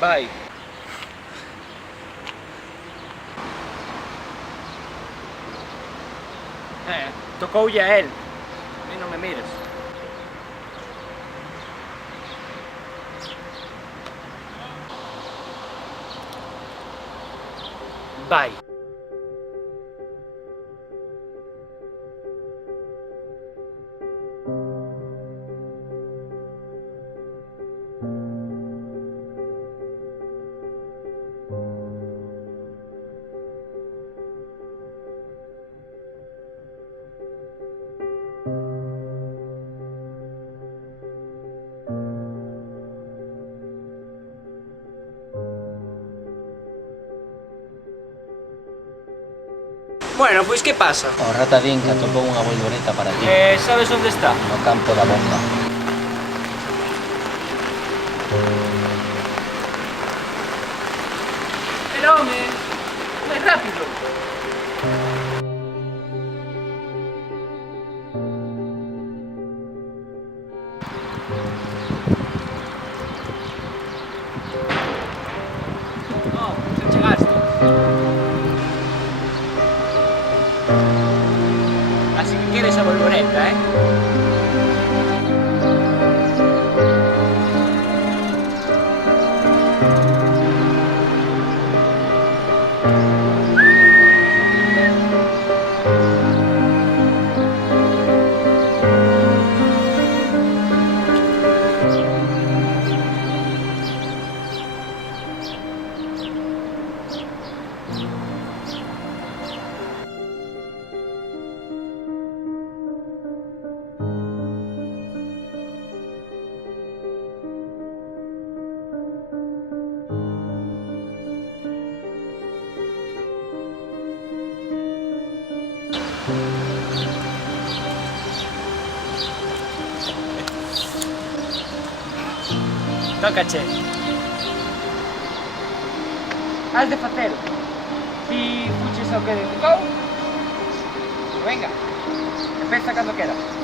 Vai. Tocoulle a él. A mí non me mires. Vai. Bueno, pois que pasa? O Rata din que atopou unha bolboreta para ti Sabes onde está? no campo da bomba. Pero, home, máis rápido. No, xa chegaste. Así que queres a bolboreta, eh? Tócache. Has de facelo. Ti fuches ao que te tocou? Venga, empeza cando queras.